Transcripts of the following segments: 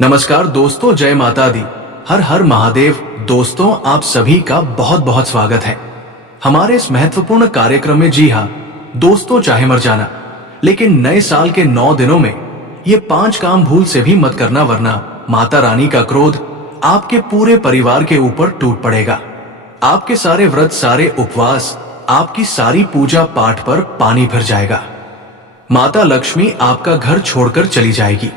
नमस्कार दोस्तों, जय माता दी। हर हर महादेव। दोस्तों, आप सभी का बहुत बहुत स्वागत है हमारे इस महत्वपूर्ण कार्यक्रम में। जी हाँ दोस्तों, चाहे मर जाना, लेकिन नए साल के 9 दिनों में ये 5 काम भूल से भी मत करना, वरना माता रानी का क्रोध आपके पूरे परिवार के ऊपर टूट पड़ेगा। आपके सारे व्रत, सारे उपवास, आपकी सारी पूजा पाठ पर पानी फिर जाएगा। माता लक्ष्मी आपका घर छोड़कर चली जाएगी।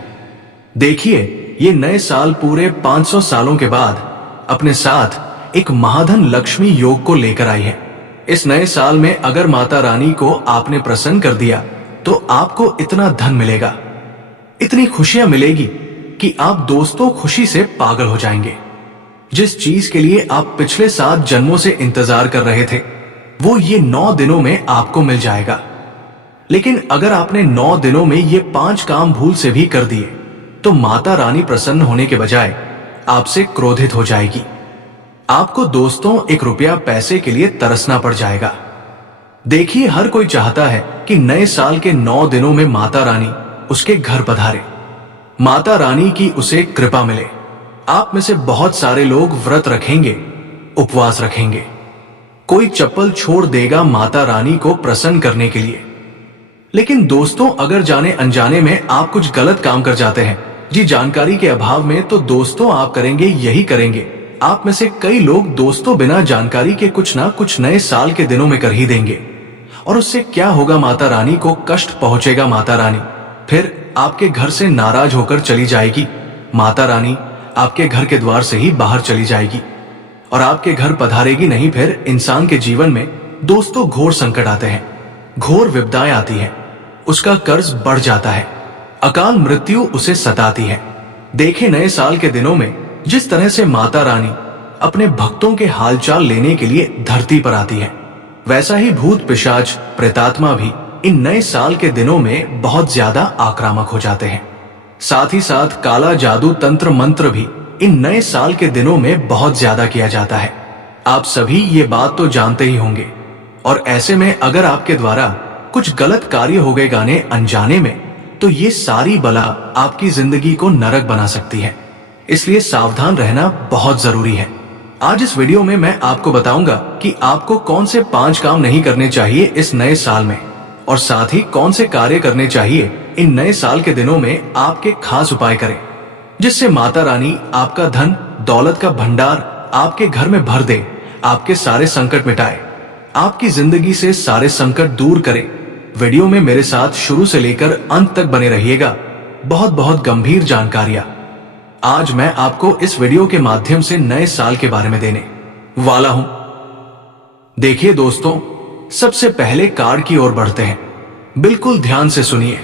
देखिए, ये नए साल पूरे 500 सालों के बाद अपने साथ एक महाधन लक्ष्मी योग को लेकर आई है। इस नए साल में अगर माता रानी को आपने प्रसन्न कर दिया तो आपको इतना धन मिलेगा, इतनी खुशियां मिलेगी कि आप दोस्तों खुशी से पागल हो जाएंगे। जिस चीज के लिए आप पिछले 7 जन्मों से इंतजार कर रहे थे, वो ये 9 दिनों में आपको मिल जाएगा। लेकिन अगर आपने 9 दिनों में ये 5 काम भूल से भी कर दिए तो माता रानी प्रसन्न होने के बजाय आपसे क्रोधित हो जाएगी। आपको दोस्तों 1 रुपया पैसे के लिए तरसना पड़ जाएगा। देखिए, हर कोई चाहता है कि नए साल के 9 दिनों में माता रानी उसके घर पधारे, माता रानी की उसे कृपा मिले। आप में से बहुत सारे लोग व्रत रखेंगे, उपवास रखेंगे, कोई चप्पल छोड़ देगा माता रानी को प्रसन्न करने के लिए। लेकिन दोस्तों, अगर जाने अनजाने में आप कुछ गलत काम कर जाते हैं, जी जानकारी के अभाव में, तो दोस्तों आप करेंगे यही करेंगे। आप में से कई लोग दोस्तों बिना जानकारी के कुछ ना कुछ नए साल के दिनों में कर ही देंगे, और उससे क्या होगा, माता रानी को कष्ट पहुंचेगा। माता रानी फिर आपके घर से नाराज होकर चली जाएगी। माता रानी आपके घर के द्वार से ही बाहर चली जाएगी और आपके घर पधारेगी नहीं। फिर इंसान के जीवन में दोस्तों घोर संकट आते हैं, घोर विपदाएं आती है, उसका कर्ज बढ़ जाता है, अकाल मृत्यु उसे सताती है। देखे, नए साल के दिनों में जिस तरह से माता रानी अपने भक्तों के हालचाल लेने के लिए धरती पर आती है, वैसा ही भूत पिशाच प्रेतात्मा भी इन नए साल के दिनों में बहुत ज्यादा आक्रामक हो जाते हैं। साथ ही साथ काला जादू, तंत्र मंत्र भी इन नए साल के दिनों में बहुत ज्यादा किया जाता है। आप सभी ये बात तो जानते ही होंगे, और ऐसे में अगर आपके द्वारा कुछ गलत कार्य हो गए गाने अनजाने में, तो ये सारी बला आपकी जिंदगी को नरक बना सकती है। इसलिए सावधान रहना बहुत जरूरी है। आज इस वीडियो में मैं आपको बताऊंगा कि आपको कौन से 5 काम नहीं करने चाहिए इस नए साल में, और साथ ही कौन से कार्य करने चाहिए इन नए साल के दिनों में। आपके खास उपाय करें जिससे माता रानी आपका धन दौलत का भंडार आपके घर में भर दे, आपके सारे संकट मिटाए, आपकी जिंदगी से सारे संकट दूर करे। वीडियो में मेरे साथ शुरू से लेकर अंत तक बने रहिएगा। बहुत बहुत गंभीर जानकारियां आज मैं आपको इस वीडियो के माध्यम से नए साल के बारे में देने वाला हूं। देखिए दोस्तों, सबसे पहले कार्ड की ओर बढ़ते हैं। बिल्कुल ध्यान से सुनिए।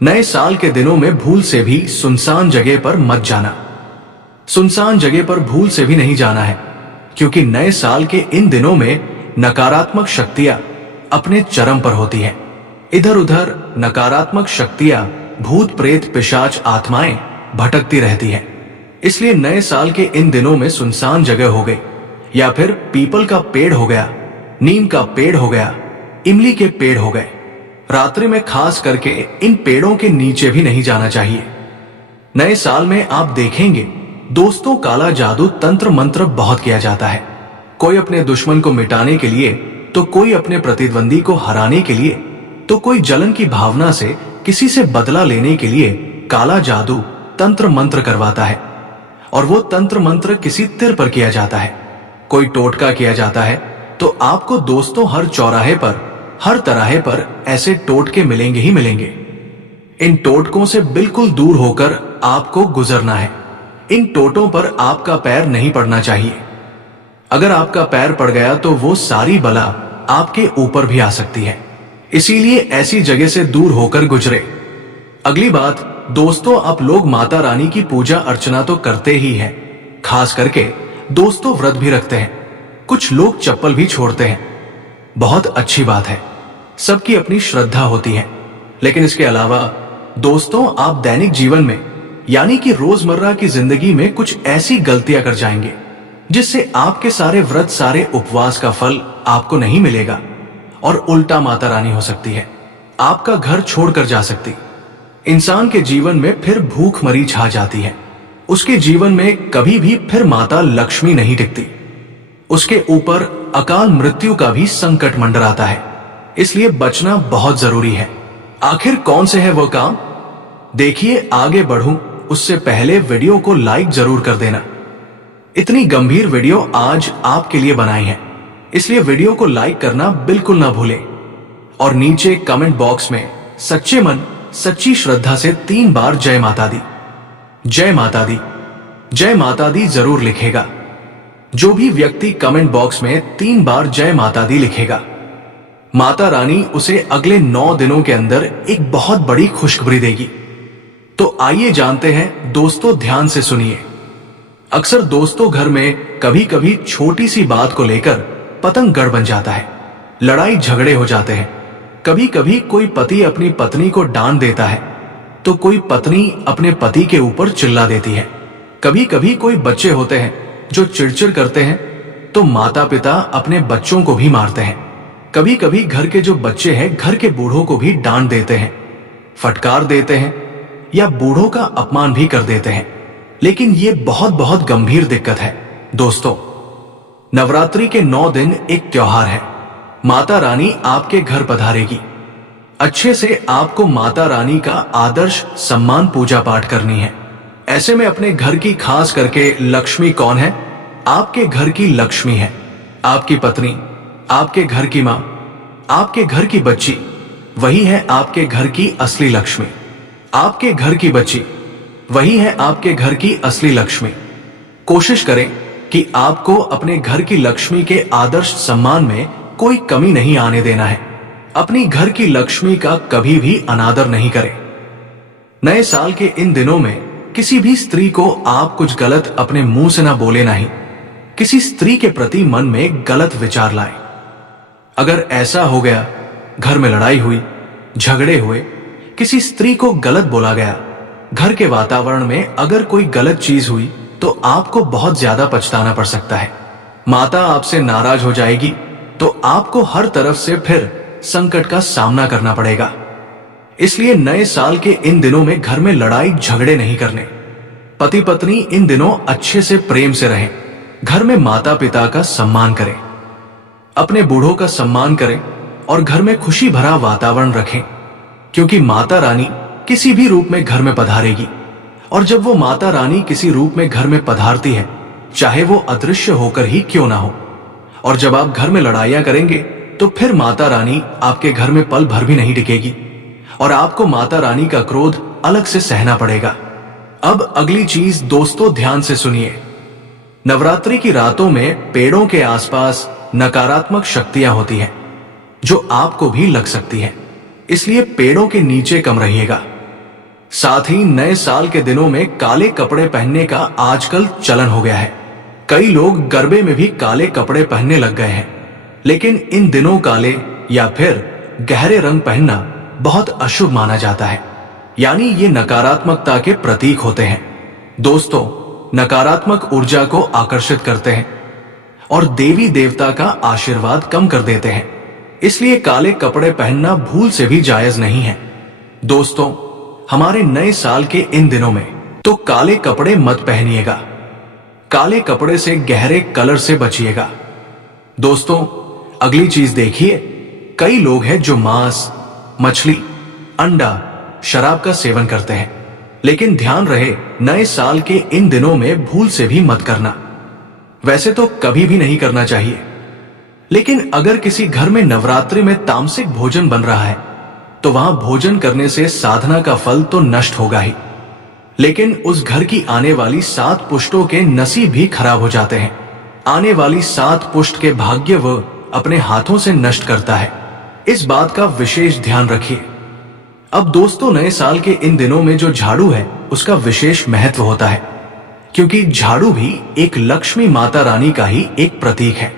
नए साल के दिनों में भूल से भी सुनसान जगह पर मत जाना। सुनसान जगह पर भूल से भी नहीं जाना है, क्योंकि नए साल के इन दिनों में नकारात्मक शक्तियां अपने चरम पर होती है। इधर उधर नकारात्मक शक्तियां, भूत प्रेत पिशाच आत्माएं भटकती रहती हैं। इसलिए नए साल के इन दिनों में सुनसान जगह हो गई, या फिर पीपल का पेड़ हो गया, नीम का पेड़ हो गया, इमली के पेड़ हो गए, रात्रि में खास करके इन पेड़ों के नीचे भी नहीं जाना चाहिए। नए साल में आप देखेंगे दोस्तों, काला जादू, तंत्र मंत्र बहुत किया जाता है। कोई अपने दुश्मन को मिटाने के लिए, तो कोई अपने प्रतिद्वंदी को हराने के लिए, तो कोई जलन की भावना से किसी से बदला लेने के लिए काला जादू, तंत्र मंत्र करवाता है। और वो तंत्र मंत्र किसी तिर पर किया जाता है, कोई टोटका किया जाता है। तो आपको दोस्तों हर चौराहे पर, हर तराहे पर ऐसे टोटके मिलेंगे ही मिलेंगे। इन टोटकों से बिल्कुल दूर होकर आपको गुजरना है। इन टोटों पर आपका पैर नहीं पड़ना चाहिए। अगर आपका पैर पड़ गया तो वो सारी बला आपके ऊपर भी आ सकती है। इसीलिए ऐसी जगह से दूर होकर गुजरे। अगली बात दोस्तों, आप लोग माता रानी की पूजा अर्चना तो करते ही हैं, खास करके दोस्तों व्रत भी रखते हैं। कुछ लोग चप्पल भी छोड़ते हैं, बहुत अच्छी बात है, सबकी अपनी श्रद्धा होती है। लेकिन इसके अलावा दोस्तों, आप दैनिक जीवन में यानी कि रोजमर्रा की जिंदगी में कुछ ऐसी गलतियां कर जाएंगे जिससे आपके सारे व्रत, सारे उपवास का फल आपको नहीं मिलेगा, और उल्टा माता रानी हो सकती है, आपका घर छोड़कर जा सकती। इंसान के जीवन में फिर भूखमरी छा जाती है। उसके जीवन में कभी भी फिर माता लक्ष्मी नहीं टिकती। उसके ऊपर अकाल मृत्यु का भी संकट मंडराता है। इसलिए बचना बहुत जरूरी है। आखिर कौन से है वो काम? देखिए, आगे बढ़ूं उससे पहले वीडियो को लाइक जरूर कर देना। इतनी गंभीर वीडियो आज आपके लिए बनाई है, इसलिए वीडियो को लाइक करना बिल्कुल ना भूलें। और नीचे कमेंट बॉक्स में सच्चे मन सच्ची श्रद्धा से 3 बार जय माता दी, जय माता दी, जय माता दी जरूर लिखेगा। जो भी व्यक्ति कमेंट बॉक्स में 3 बार जय माता दी लिखेगा, माता रानी उसे अगले 9 दिनों के अंदर एक बहुत बड़ी खुशखबरी देगी। तो आइए जानते हैं दोस्तों, ध्यान से सुनिए। अक्सर दोस्तों घर में कभी कभी छोटी सी बात को लेकर पतंगड़ बन जाता है, लड़ाई झगड़े हो जाते हैं। कभी कभी कोई पति अपनी पत्नी को डांट देता है तो कोई पत्नी अपने पति के ऊपर चिल्ला देती है। कभी कभी कोई बच्चे होते हैं जो चिड़चिड़ करते हैं तो माता पिता अपने बच्चों को भी मारते हैं। कभी कभी घर के जो बच्चे हैं घर के बूढ़ों को भी डांट देते हैं, फटकार देते हैं या बूढ़ों का अपमान भी कर देते हैं। लेकिन ये बहुत बहुत गंभीर दिक्कत है। दोस्तों, नवरात्रि के 9 दिन एक त्योहार है। माता रानी आपके घर पधारेगी। अच्छे से आपको माता रानी का आदर्श सम्मान पूजा पाठ करनी है। ऐसे में अपने घर की खास करके लक्ष्मी कौन है? आपके घर की लक्ष्मी है आपकी पत्नी, आपके घर की मां, आपके घर की बच्ची, वही है आपके घर की असली लक्ष्मी। आपके घर की बच्ची वही है आपके घर की असली लक्ष्मी। कोशिश करें कि आपको अपने घर की लक्ष्मी के आदर्श सम्मान में कोई कमी नहीं आने देना है। अपनी घर की लक्ष्मी का कभी भी अनादर नहीं करें। नए साल के इन दिनों में किसी भी स्त्री को आप कुछ गलत अपने मुंह से ना बोले, नहीं किसी स्त्री के प्रति मन में गलत विचार लाएं। अगर ऐसा हो गया, घर में लड़ाई हुई, झगड़े हुए, किसी स्त्री को गलत बोला गया, घर के वातावरण में अगर कोई गलत चीज हुई तो आपको बहुत ज्यादा पछताना पड़ सकता है। माता आपसे नाराज हो जाएगी तो आपको हर तरफ से फिर संकट का सामना करना पड़ेगा। इसलिए नए साल के इन दिनों में घर में लड़ाई झगड़े नहीं करने। पति पत्नी इन दिनों अच्छे से प्रेम से रहें। घर में माता पिता का सम्मान करें, अपने बूढ़ों का सम्मान करें और घर में खुशी भरा वातावरण रखें, क्योंकि माता रानी किसी भी रूप में घर में पधारेगी। और जब वो माता रानी किसी रूप में घर में पधारती है, चाहे वो अदृश्य होकर ही क्यों ना हो, और जब आप घर में लड़ाइयां करेंगे तो फिर माता रानी आपके घर में पल भर भी नहीं टिकेगी और आपको माता रानी का क्रोध अलग से सहना पड़ेगा। अब अगली चीज दोस्तों, ध्यान से सुनिए। नवरात्रि की रातों में पेड़ों के आसपास नकारात्मक शक्तियां होती हैं जो आपको भी लग सकती हैं, इसलिए पेड़ों के नीचे कम रहिएगा। साथ ही नए साल के दिनों में काले कपड़े पहनने का आजकल चलन हो गया है। कई लोग गरबे में भी काले कपड़े पहनने लग गए हैं, लेकिन इन दिनों काले या फिर गहरे रंग पहनना बहुत अशुभ माना जाता है, यानी ये नकारात्मकता के प्रतीक होते हैं। दोस्तों, नकारात्मक ऊर्जा को आकर्षित करते हैं और देवी देवता का आशीर्वाद कम कर देते हैं। इसलिए काले कपड़े पहनना भूल से भी जायज नहीं है। दोस्तों, हमारे नए साल के इन दिनों में तो काले कपड़े मत पहनिएगा। काले कपड़े से गहरे कलर से बचिएगा। दोस्तों, अगली चीज देखिए। कई लोग हैं जो मांस, मछली, अंडा, शराब का सेवन करते हैं, लेकिन ध्यान रहे नए साल के इन दिनों में भूल से भी मत करना। वैसे तो कभी भी नहीं करना चाहिए, लेकिन अगर किसी घर में नवरात्रि में तामसिक भोजन बन रहा है तो वहां भोजन करने से साधना का फल तो नष्ट होगा ही, लेकिन उस घर की आने वाली 7 पुष्टों के नसीब भी खराब हो जाते हैं। आने वाली 7 पुष्ट के भाग्य वो अपने हाथों से नष्ट करता है। इस बात का विशेष ध्यान रखिए। अब दोस्तों, नए साल के इन दिनों में जो झाड़ू है उसका विशेष महत्व होता है, क्योंकि झाड़ू भी एक लक्ष्मी माता रानी का ही एक प्रतीक है।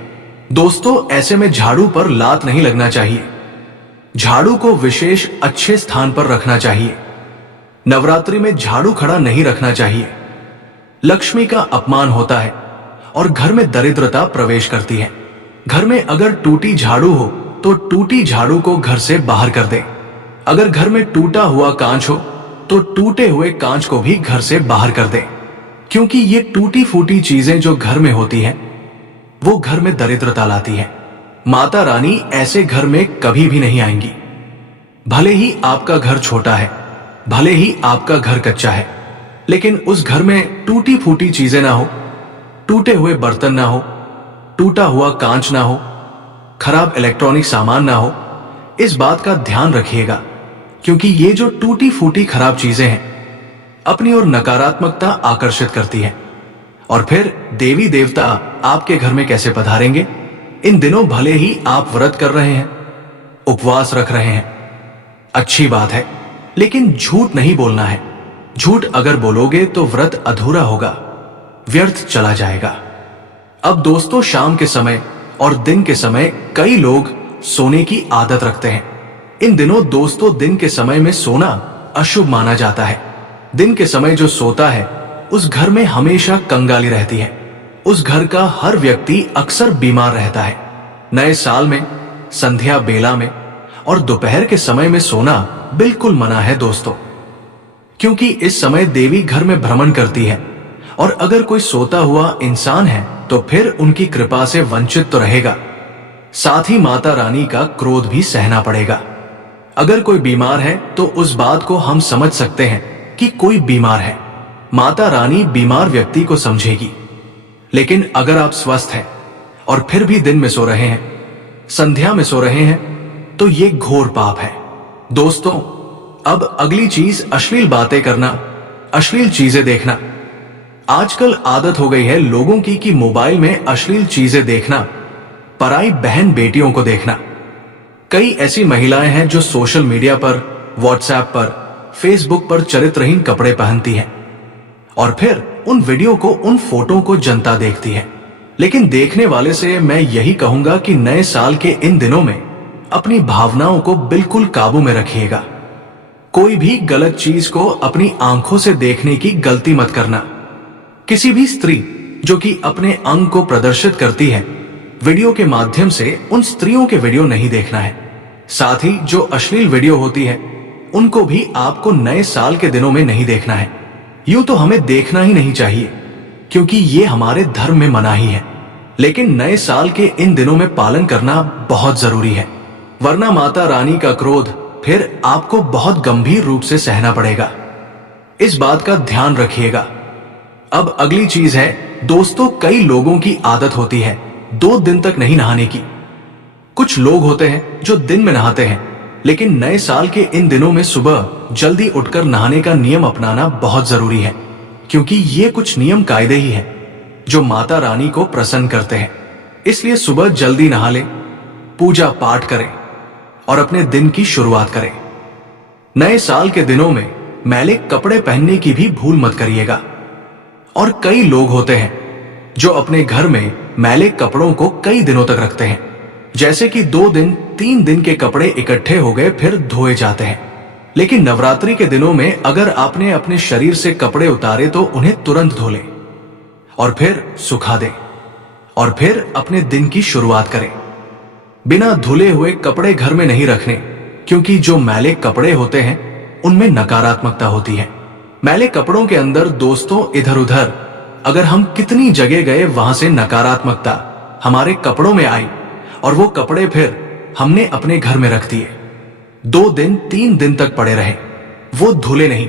दोस्तों, ऐसे में झाड़ू पर लात नहीं लगना चाहिए। झाड़ू को विशेष अच्छे स्थान पर रखना चाहिए। नवरात्रि में झाड़ू खड़ा नहीं रखना चाहिए। लक्ष्मी का अपमान होता है और घर में दरिद्रता प्रवेश करती है। घर में अगर टूटी झाड़ू हो तो टूटी झाड़ू को घर से बाहर कर दे। अगर घर में टूटा हुआ कांच हो तो टूटे हुए कांच को भी घर से बाहर कर दें, क्योंकि ये टूटी फूटी चीजें जो घर में होती हैं वो घर में दरिद्रता लाती है। माता रानी ऐसे घर में कभी भी नहीं आएंगी। भले ही आपका घर छोटा है, भले ही आपका घर कच्चा है, लेकिन उस घर में टूटी फूटी चीजें ना हो, टूटे हुए बर्तन ना हो, टूटा हुआ कांच ना हो, खराब इलेक्ट्रॉनिक सामान ना हो। इस बात का ध्यान रखिएगा, क्योंकि ये जो टूटी फूटी खराब चीजें हैं अपनी ओर नकारात्मकता आकर्षित करती है। और फिर देवी देवता आपके घर में कैसे पधारेंगे? इन दिनों भले ही आप व्रत कर रहे हैं, उपवास रख रहे हैं, अच्छी बात है, लेकिन झूठ नहीं बोलना है। झूठ अगर बोलोगे तो व्रत अधूरा होगा, व्यर्थ चला जाएगा। अब दोस्तों, शाम के समय और दिन के समय कई लोग सोने की आदत रखते हैं। इन दिनों दोस्तों, दिन के समय में सोना अशुभ माना जाता है। दिन के समय जो सोता है उस घर में हमेशा कंगाली रहती है। उस घर का हर व्यक्ति अक्सर बीमार रहता है। नए साल में, संध्या बेला में और दोपहर के समय में सोना बिल्कुल मना है दोस्तों, क्योंकि इस समय देवी घर में भ्रमण करती है और अगर कोई सोता हुआ इंसान है तो फिर उनकी कृपा से वंचित तो रहेगा, साथ ही माता रानी का क्रोध भी सहना पड़ेगा। अगर कोई बीमार है तो उस बात को हम समझ सकते हैं कि कोई बीमार है, माता रानी बीमार व्यक्ति को समझेगी। लेकिन अगर आप स्वस्थ हैं और फिर भी दिन में सो रहे हैं, संध्या में सो रहे हैं, तो ये घोर पाप है। दोस्तों, अब अगली चीज अश्लील बातें करना, अश्लील चीजें देखना। आजकल आदत हो गई है लोगों की कि मोबाइल में अश्लील चीजें देखना, पराई बहन बेटियों को देखना। कई ऐसी महिलाएं हैं जो सोशल मीडिया पर, व्हाट्सएप पर, फेसबुक पर चरित्रहीन कपड़े पहनती हैं और फिर उन वीडियो को, उन फोटो को जनता देखती है। लेकिन देखने वाले से मैं यही कहूंगा कि नए साल के इन दिनों में अपनी भावनाओं को बिल्कुल काबू में रखिएगा। कोई भी गलत चीज को अपनी आंखों से देखने की गलती मत करना। किसी भी स्त्री जो कि अपने अंग को प्रदर्शित करती है, वीडियो के माध्यम से उन स्त्रियों के वीडियो नहीं देखना है। साथ ही जो अश्लील वीडियो होती है उनको भी आपको नए साल के दिनों में नहीं देखना है। यूं तो हमें देखना ही नहीं चाहिए, क्योंकि ये हमारे धर्म में मना ही है, लेकिन नए साल के इन दिनों में पालन करना बहुत जरूरी है, वरना माता रानी का क्रोध फिर आपको बहुत गंभीर रूप से सहना पड़ेगा। इस बात का ध्यान रखिएगा। अब अगली चीज है दोस्तों, कई लोगों की आदत होती है 2 दिन तक नहीं नहाने की। कुछ लोग होते हैं जो दिन में नहाते हैं, लेकिन नए साल के इन दिनों में सुबह जल्दी उठकर नहाने का नियम अपनाना बहुत जरूरी है, क्योंकि ये कुछ नियम कायदे ही हैं जो माता रानी को प्रसन्न करते हैं। इसलिए सुबह जल्दी नहा लें, पूजा पाठ करें और अपने दिन की शुरुआत करें। नए साल के दिनों में मैले कपड़े पहनने की भी भूल मत करिएगा। और कई लोग होते हैं जो अपने घर में मैले कपड़ों को कई दिनों तक रखते हैं, जैसे कि 2 दिन 3 दिन के कपड़े इकट्ठे हो गए फिर धोए जाते हैं। लेकिन नवरात्रि के दिनों में अगर आपने अपने शरीर से कपड़े उतारे तो उन्हें तुरंत धो लें और फिर सुखा दें और फिर अपने दिन की शुरुआत करें। बिना धुले हुए कपड़े घर में नहीं रखने, क्योंकि जो मैले कपड़े होते हैं उनमें नकारात्मकता होती है। मैले कपड़ों के अंदर दोस्तों इधर उधर अगर हम कितनी जगह गए, वहां से नकारात्मकता हमारे कपड़ों में आई और वो कपड़े फिर हमने अपने घर में रख दिए, 2 दिन 3 दिन तक पड़े रहे, वो धुले नहीं,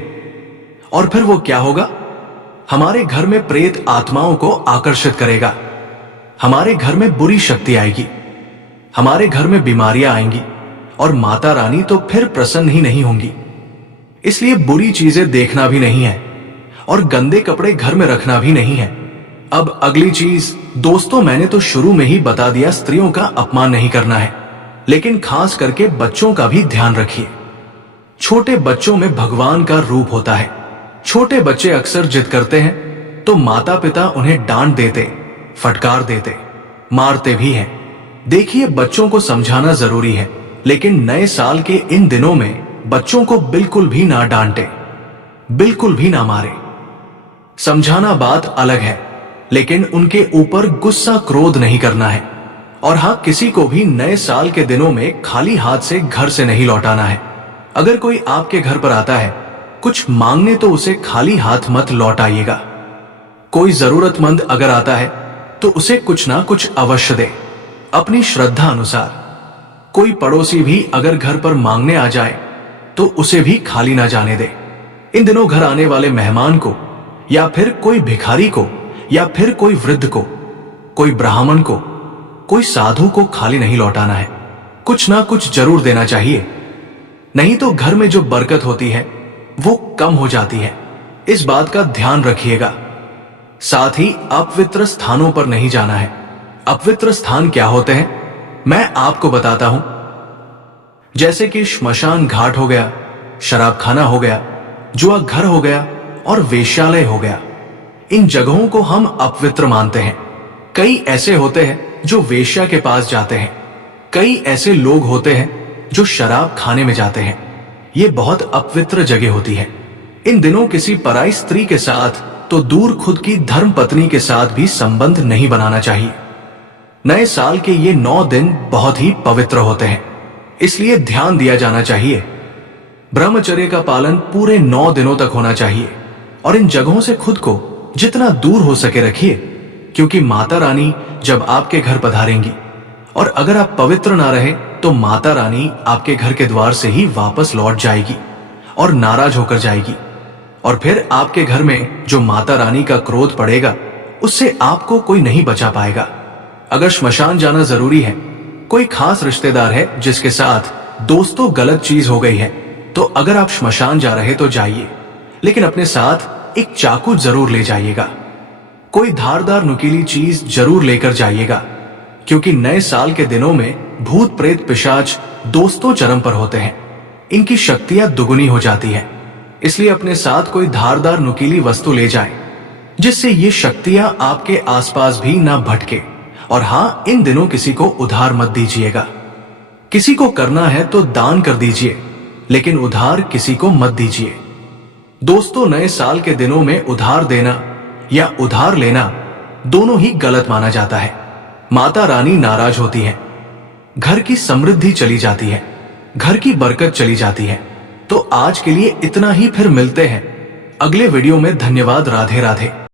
और फिर वो क्या होगा? हमारे घर में प्रेत आत्माओं को आकर्षित करेगा, हमारे घर में बुरी शक्ति आएगी, हमारे घर में बीमारियां आएंगी और माता रानी तो फिर प्रसन्न ही नहीं होंगी। इसलिए बुरी चीजें देखना भी नहीं है और गंदे कपड़े घर में रखना भी नहीं है। अब अगली चीज दोस्तों, मैंने तो शुरू में ही बता दिया, स्त्रियों का अपमान नहीं करना है, लेकिन खास करके बच्चों का भी ध्यान रखिए। छोटे बच्चों में भगवान का रूप होता है। छोटे बच्चे अक्सर जिद करते हैं तो माता पिता उन्हें डांट देते, फटकार देते, मारते भी हैं। देखिए, बच्चों को समझाना जरूरी है, लेकिन नए साल के इन दिनों में बच्चों को बिल्कुल भी ना डांटे, बिल्कुल भी ना मारे। समझाना बात अलग है, लेकिन उनके ऊपर गुस्सा क्रोध नहीं करना है। और हाँ, किसी को भी नए साल के दिनों में खाली हाथ से घर से नहीं लौटाना है। अगर कोई आपके घर पर आता है, कुछ मांगने तो उसे खाली हाथ मत लौट आइएगा। कोई जरूरतमंद अगर आता है तो उसे कुछ ना कुछ अवश्य दे, अपनी श्रद्धा अनुसार। कोई पड़ोसी भी अगर घर पर मांगने आ जाए तो उसे भी खाली ना जाने दे। इन दिनों घर आने वाले मेहमान को, या फिर कोई भिखारी को, या फिर कोई वृद्ध को, कोई ब्राह्मण को, कोई साधु को खाली नहीं लौटाना है। कुछ ना कुछ जरूर देना चाहिए, नहीं तो घर में जो बरकत होती है वो कम हो जाती है। इस बात का ध्यान रखिएगा। साथ ही अपवित्र स्थानों पर नहीं जाना है। अपवित्र स्थान क्या होते हैं मैं आपको बताता हूं। जैसे कि श्मशान घाट हो गया, शराब खाना हो गया, जुआ घर हो गया और वेश्यालय हो गया। इन जगहों को हम अपवित्र मानते हैं। कई ऐसे होते हैं जो वेश्या के पास जाते हैं। कई ऐसे लोग होते हैं जो शराब खाने में जाते हैं। ये बहुत अपवित्र जगह होती है। इन दिनों किसी पराई स्त्री के साथ तो दूर खुद की धर्म पत्नी के साथ भी संबंध नहीं बनाना चाहिए। नए साल के ये 9 दिन बहुत ही पवित्र होते हैं, इसलिए ध्यान दिया जाना चाहिए। ब्रह्मचर्य का पालन पूरे 9 दिनों तक होना चाहिए और इन जगहों से खुद को जितना दूर हो सके रखिए, क्योंकि माता रानी जब आपके घर पधारेंगी और अगर आप पवित्र ना रहे तो माता रानी आपके घर के द्वार से ही वापस लौट जाएगी और नाराज होकर जाएगी। और फिर आपके घर में जो माता रानी का क्रोध पड़ेगा उससे आपको कोई नहीं बचा पाएगा। अगर श्मशान जाना जरूरी है, कोई खास रिश्तेदार है जिसके साथ दोस्तों गलत चीज हो गई है, तो अगर आप श्मशान जा रहे तो जाइए, लेकिन अपने साथ एक चाकू जरूर ले जाइएगा। कोई धारदार नुकीली चीज जरूर लेकर जाइएगा, क्योंकि नए साल के दिनों में भूत प्रेत पिशाच दोस्तों चरम पर होते हैं। इनकी शक्तियां दुगुनी हो जाती है। इसलिए अपने साथ कोई धारदार नुकीली वस्तु ले जाएं, जिससे ये शक्तियां आपके आसपास भी ना भटके। और हाँ, इन दिनों किसी को उधार मत दीजिएगा। किसी को करना है तो दान कर दीजिए, लेकिन उधार किसी को मत दीजिए। दोस्तों, नए साल के दिनों में उधार देना या उधार लेना दोनों ही गलत माना जाता है। माता रानी नाराज होती है, घर की समृद्धि चली जाती है, घर की बरकत चली जाती है। तो आज के लिए इतना ही, फिर मिलते हैं अगले वीडियो में। धन्यवाद। राधे राधे।